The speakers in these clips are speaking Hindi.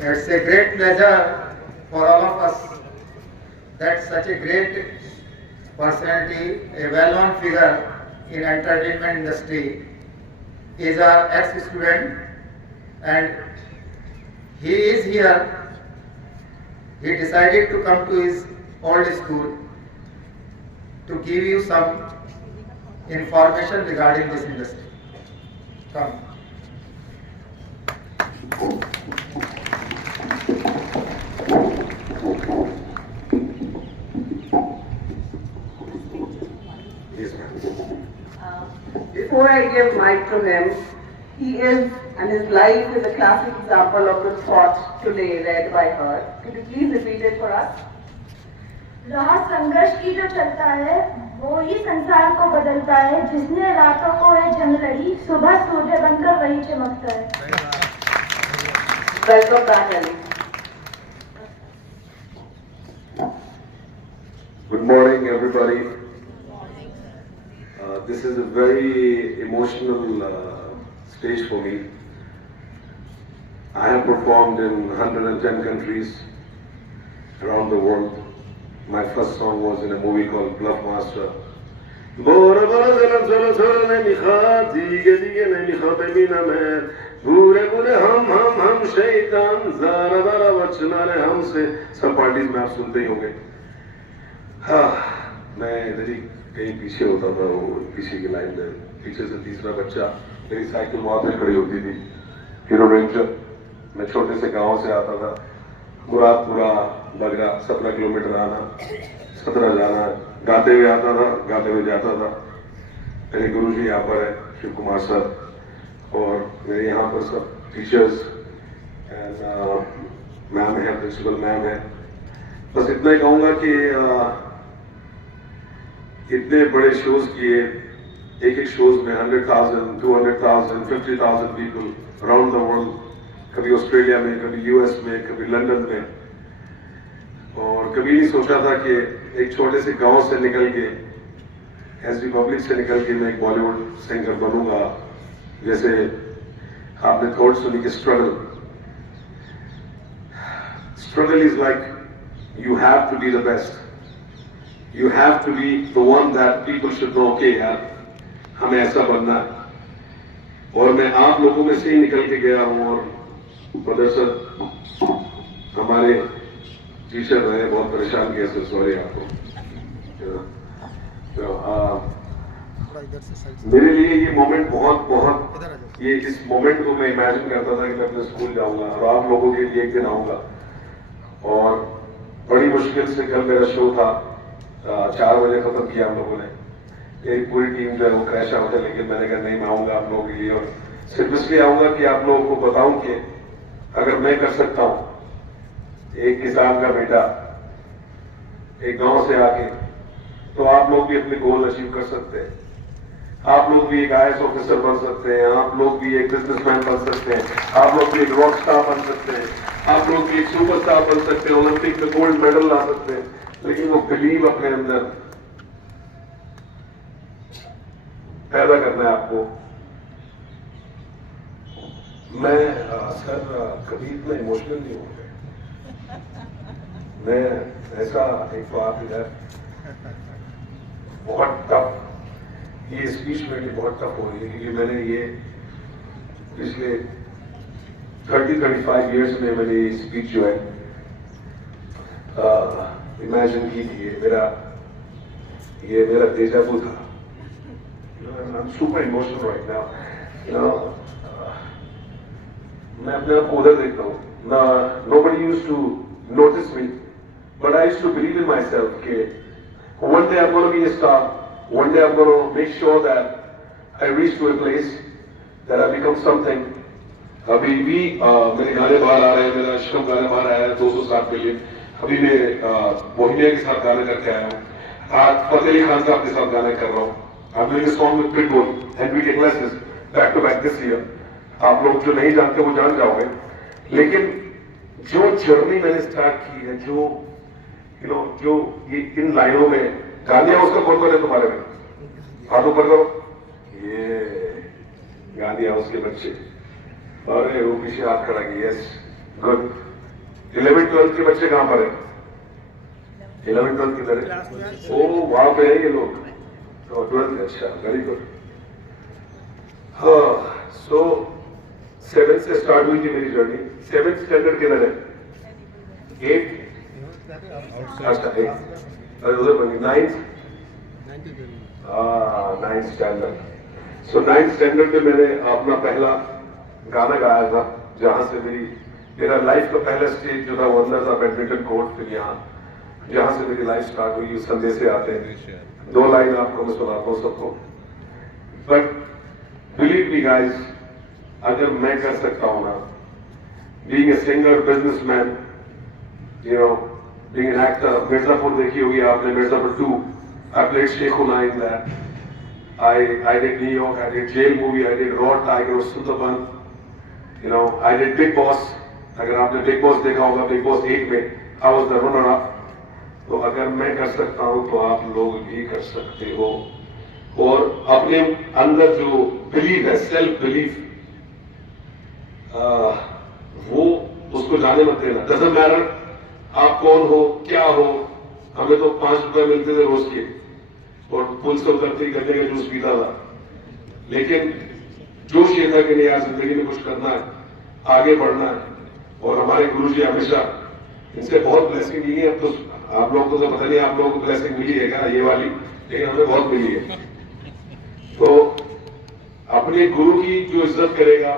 It's a great pleasure for all of us that such a great personality, a well-known figure in entertainment industry, is our ex-student, and he is here. He decided to come to his old school to give you some information regarding this industry. Come. Before I give mic to him, he is, and his life is a classic example of the thought today read by her. Could you please repeat it for us? राह संघर्ष की जो चलता है वो ही संसार को बदलता है। जिसने रातों को है जंग लड़ी, सुबह सूर्य बनकर वही चमकता है। Welcome back, Ali. Good morning, everybody. This is a very emotional stage for me. I have performed in 110 countries around the world. My first song was in a movie called Bluff Master. Bora bora zalam zara zara ne mikha dige ne mikha bemina mein bure bure hum shaitan zara zara bachna ne हमसे सब पार्टीज में आप सुनते ही होंगे। हाँ, मैं इधर ही कहीं पीछे होता था, वो पीछे की लाइन में पीछे से तीसरा बच्चा, मेरी साइकिल वहाँ पे खड़ी होती थी, हीरो रेंजर। मैं छोटे से गांव से आता था, मुरादपुरा बगरा 17 किलोमीटर आना, 17 जाना, गाते हुए आता था, गाते हुए जाता था। मेरे गुरुजी यहाँ पर है, शिव कुमार सर, और मेरे यहाँ पर सब टीचर्स एंड मैम है, प्रिंसिपल मैम है। बस इतना ही कहूँगा कि इतने बड़े शोज किए, एक शोज में 100,000, 200,000, 50,000 पीपल अराउंड द वर्ल्ड, कभी ऑस्ट्रेलिया में, कभी यूएस में, कभी लंदन में, और कभी नहीं सोचा था कि एक छोटे से गांव से निकल के, एसबी पब्लिक से निकल के मैं एक बॉलीवुड सिंगर बनूंगा। जैसे आपने थोड़ सुनी कि struggle is like you have to be the best, you have to be the one that people should know, okay यार हमें ऐसा बनना है। और मैं आप लोगों में से ही निकल के गया हूं, और प्रदर्शन हमारे टीचर रहे, बहुत परेशान किया सर, सॉरी आपको। मेरे लिए ये मोमेंट बहुत ये इस मोमेंट को मैं इमेजिन करता था कि मैं अपने स्कूल जाऊंगा और आप लोगों के लिए एक दिन आऊंगा। और बड़ी मुश्किल से कल मेरा शो था, 4 बजे खत्म किया हम लोगों ने, एक पूरी टीम जो है वो क्रैश आउट है, लेकिन मैंने कहा नहीं, मैं आऊंगा आप लोगों के लिए, और सिर्फ इसलिए आऊंगा कि आप लोगों को बताऊं कि अगर मैं कर सकता हूं, एक किसान का बेटा एक गांव से आके, तो आप लोग भी अपने गोल अचीव कर सकते हैं। आप लोग भी एक आईएएस ऑफिसर बन सकते हैं, आप लोग भी एक बिजनेसमैन बन सकते हैं, आप लोग भी एक रॉक स्टार बन सकते हैं, आप लोग भी एक सुपरस्टार बन सकते हैं, ओलंपिक में गोल्ड मेडल ला सकते हैं। लेकिन वो बिलीव अपने अंदर पैदा करना है आपको। मैं सर कभी इतना इमोशनल नहीं हूं। मैं ऐसा एक बात है, बहुत टफ ये स्पीच मेरी बहुत टफ हो रही है, क्योंकि मैंने ये पिछले 30-35 इयर्स में मैंने ये स्पीच जो है इमेजिन की थी। ये मेरा डेजा वू था। I'm super emotional right now. मैं अपने आप को उधर देखता हूँ। Nobody used to notice me, but I used to believe in myself कि one day I'm going to be a star. One day I'm going to make sure that I reach to a place that I become something. अभी भी मेरे गाने बाहर आ रहे हैं, मेरा शो गाने बाहर आया है 207 मिलियन। अभी मैं मोहिनिया के साथ गाना करके आया हूँ, आज फतेह अली खान साहब के साथ गाना कर रहा हूँ। I'm doing a song with Pitbull, Enrique Iglesias, back to back this year. आप लोग जो नहीं जानते वो जान जाओगे। लेकिन जो जर्नी मैंने स्टार्ट की है, जो ये इन लाइनों में गांधी हाउस का कौन कौन है तुम्हारे में? हाथ ऊपर करो। ये गांधी हाउस के बच्चे, अरे वो पीछे हाथ खड़ा किया, यस गुड। 11th 12th के बच्चे कहां पर हैं? 11th 12th किधर है? ओ वहां पे है ये लोग। तो 12th, अच्छा, वेरी गुड। हाँ, सो 7th से स्टार्ट हुई थी मेरी जर्नी। 7th स्टैंडर्ड किधर है? 8, अच्छा 8, अरे उधर बनी 9th, 9th स्टैंडर्ड। सो 9th स्टैंडर्ड में मैंने अपना पहला गाना गाया था, जहां से मेरा लाइफ का पहला स्टेज जो था वो अंदर था बैडमिंटन कोर्ट। फिर यहाँ जहां से मेरी लाइफ स्टार्ट हुई, उस संदेश आते हैं। 2 लाइन आपको मैं सुनाता हूँ सबको। बट बिलीव मी गाइस, अगर मैं कर सकता हूं ना, being a singer, businessman, you know, being an actor. Mirzapur देखी होगी आपने, Mirzapur 2, I played Shekhuna in that. I did New York, I did Jail movie, I did Raw Tiger, Sundarban, you know, I did Big Boss। अगर आपने Big Boss देखा होगा, Big Boss 8 में I was the runner up। तो अगर मैं कर सकता हूं तो आप लोग भी कर सकते हो। और अपने अंदर जो बिलीफ है, सेल्फ बिलीफ, वो उसको जाने मत देना। डजंट मैटर आप कौन हो, क्या हो। हमें तो 5 रुपए मिलते थे रोज के, और पुल से उतरते ही गन्ने का जूस पीता था। लेकिन जोश ये था कि नहीं यार, जिंदगी में कुछ करना है, आगे बढ़ना है। और हमारे गुरुजी हमेशा, इनसे बहुत ब्लेसिंग मिली है। अब तो आप लोगों को तो पता नहीं आप लोगों को ब्लेसिंग मिली है क्या ये वाली, लेकिन हमें बहुत मिली है। तो अपने गुरु की जो इज्जत करेगा,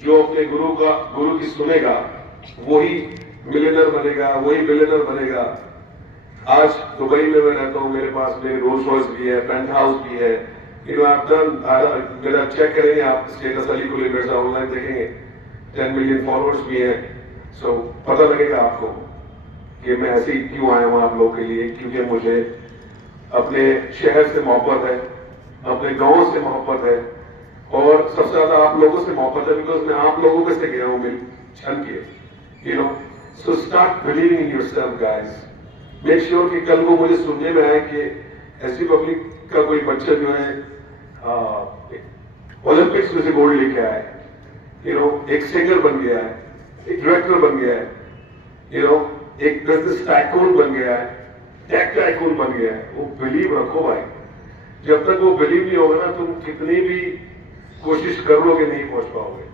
जो अपने गुरु की सुनेगा, वही मिलियनर बनेगा, वही बिलियनर बनेगा। आज दुबई में मैं रहता हूँ, मेरे पास में रोल्स रॉयस भी है, पेंट हाउस भी है। यू नो, मेरा चेक करेंगे आप स्टेटस अली कुली मिर्जा ऑनलाइन देखेंगे, 10 मिलियन फॉलोअर्स भी हैं। सो पता लगेगा आपको कि मैं ऐसे ही क्यों आया हूं आप लोगों के लिए। क्योंकि मुझे अपने शहर से मोहब्बत है, अपने गांव से मोहब्बत है, और सबसे ज्यादा आप लोगों से मोहब्बत है। बिकॉज मैं आप लोगों में से गया हूं मिल छन के, you know. So start believing in yourself guys. Make sure कि कल वो मुझे सुनने में आए कि एसडी पब्लिक का कोई बच्चा जो है ओलंपिक्स में से गोल्ड लेके आया है, यू नो, एक सिंगर बन गया है, एक डायरेक्टर बन गया है, यू नो, एक बिजनेस टाइकून बन गया है, टेक टाइकून बन गया है। वो बिलीव रखो भाई। जब तक वो बिलीव नहीं होगा ना, तुम कितनी भी कोशिश कर लोगे नहीं पहुंच पाओगे।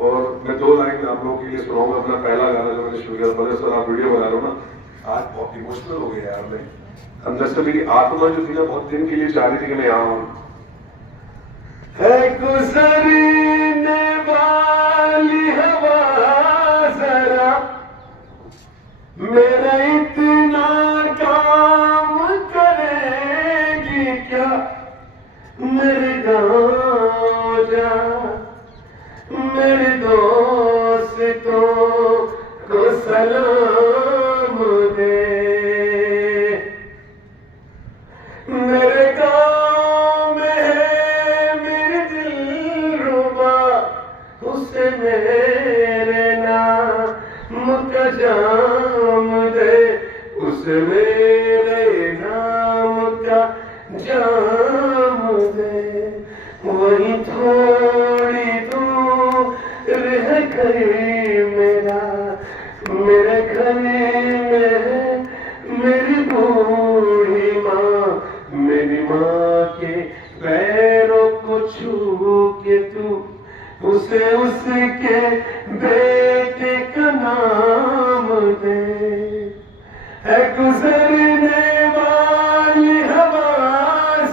और मैं 2 लाइन आप लोगों के लिए सुनाऊंगा अपना पहला गाना जो मैंने शुरू किया। बड़े सर आप वीडियो बना रहे हो ना, आज बहुत इमोशनल हो गया यार। मैं अंदर से मेरी आत्मा जो थी ना, बहुत दिन के लिए चाह रही थी कि मैं यहाँ हूं। है गुजरने वाली हवा जरा, मेरा इतना काम करेगी क्या। मेरे गाँव जा, मेरे दोस्तों को सलाम दे। मेरे गाँव में है मेरे दिलरुबा, उसे मेरे नाम का जाम दे, उसे मेरे नाम का जाम दे। वही थोड़ी दूर है घर मेरा, मेरे घर में है मेरी बूढ़ी माँ। मेरी माँ के पैरों को छू के तू उसे उसके बेटे का नाम दे। है गुजरने वाली हवा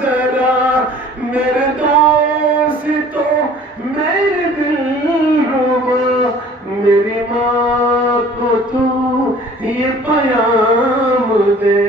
जरा, मेरे दोस्तों मेरे दिलरुबा, मेरी माँ को तू ये पयाम दे।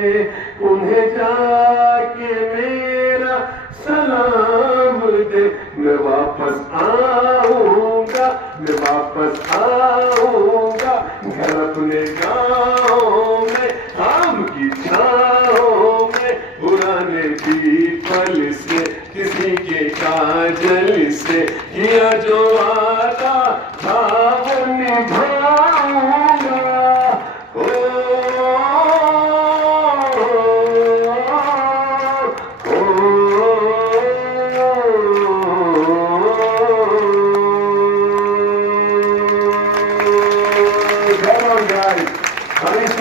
उन्हें जाके मेरा सलाम दे। मैं वापस आऊंगा, मैं वापस आऊंगा घर अपने गाँव में, आम की छाँव में, पुराने पीपल से, किसी के काजल से, किया जो वादा था वो निभाऊंगा। ओ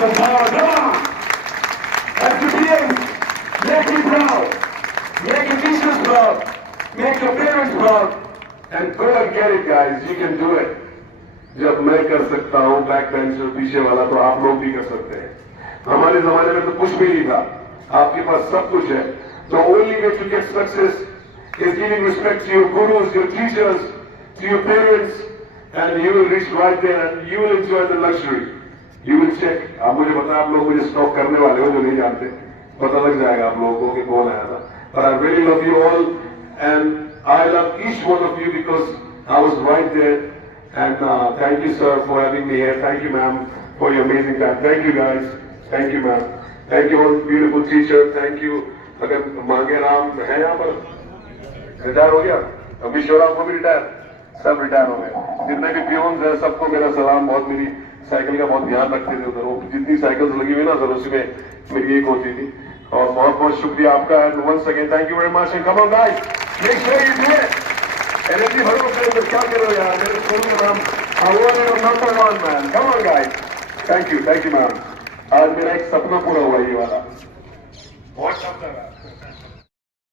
some power. Come on. FGPM, make me proud. Make your teachers proud. Make your parents proud. And go and get it, guys. You can do it. जब मैं कर सकता हूँ बैक बेंचर पीछे वाला, तो आप लोग भी कर सकते हैं। हमारे जमाने में तो कुछ भी नहीं था, आपके पास सब कुछ है। The only way to get success is giving respect to your gurus, your teachers, to your parents, and you will reach right there and you will enjoy the luxury. You will check. आप मुझे बताएं, आप लोग मुझे स्टॉक करने वाले हो जो नहीं जानते, पता लग जाएगा आप लोगों को कि कौन आया था। But I really love you all and I love each one of you because I was right there. And thank you, sir, for having me here. Thank you, ma'am, for your amazing time. Thank you, guys. Thank you, ma'am. Thank you, all beautiful teacher. Thank you. अगर मांगे राम है यहाँ पर, रिटायर हो गया, अभी शोराम को भी रिटायर, सब रिटायर हो गए। जितने भी प्यून्स हैं सबको मेरा सलाम। बहुत मेरी साइकिल का बहुत ध्यान रखते थे उधर, वो जितनी साइकिल्स लगी हुई ना सर उसमें मेरी एक होती थी। और बहुत बहुत शुक्रिया आपका। And once again thank you very much and come on guys, make sure you do it. Energy भरो अपने अंदर, क्या कर रहे हो यार, मेरे स्कूल में नाम number 1 man. Come on guys, thank you ma'am. आज मेरा एक सपना पूरा हुआ ये वाला, बहुत टफ लगा।